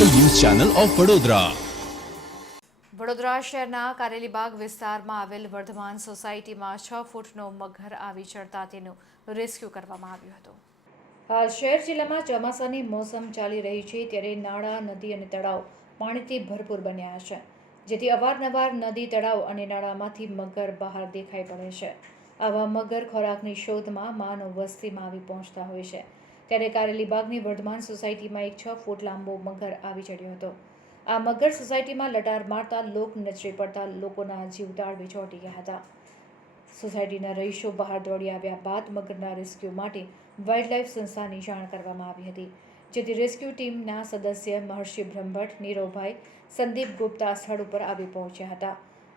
Channel of Vadodara. Vadodara શહેરના કારેલીબાગ વિસ્તારમાં આવેલ વર્ધમાન સોસાયટીમાં છ ફૂટનો મગર આવી ચડતા તેનું રેસ્ક્યુ કરવામાં આવ્યું હતું. હાલ શહેર જિલ્લામાં ચોમાસાની મોસમ ચાલી રહી છે ત્યારે નાળા, નદી અને તળાવ પાણીથી ભરપૂર બન્યા છે, જેથી અવારનવાર નદી, તળાવ અને નાળામાંથી મગર બહાર દેખાઈ પડે છે. આવા મગર ખોરાકની શોધમાં માનવ વસ્તીમાં આવી પહોંચતા હોય છે. ત્યારે કારેલીબાગની વર્ધમાન સોસાયટીમાં એક છ ફૂટ લાંબો મગર આવી ચડ્યો હતો. આ મગર સોસાયટીમાં લટાર મારતા લોક નજરે પડતા લોકોના જીવ તાળવે ગયા હતા. સોસાયટીના રહીશો બહાર દોડી આવ્યા બાદ મગરના રેસ્ક્યુ માટે વાઇલ્ડલાઇફ સંસ્થાની જાણ કરવામાં આવી હતી, જેથી રેસ્ક્યુ ટીમના સદસ્ય મહર્ષિ બ્રહ્મભટ્ટ, નીરવભાઈ, સંદીપ ગુપ્તા સ્થળ ઉપર આવી પહોંચ્યા હતા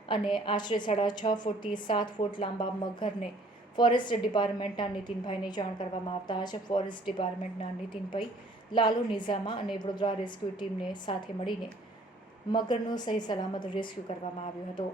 અને આશરે સાડા છ ફૂટથી સાત ફૂટ લાંબા મગરને ફોરેસ્ટ ડિપાર્ટમેન્ટના નીતિનભાઈને જાણ કરવામાં આવતા છે. ફોરેસ્ટ ડિપાર્ટમેન્ટના નીતિનભાઈ લાલુ નિઝામા અને વડોદરા રેસ્ક્યુ ટીમને સાથે મળીને મગરનો સહી સલામત રેસ્ક્યુ કરવામાં આવ્યો હતો.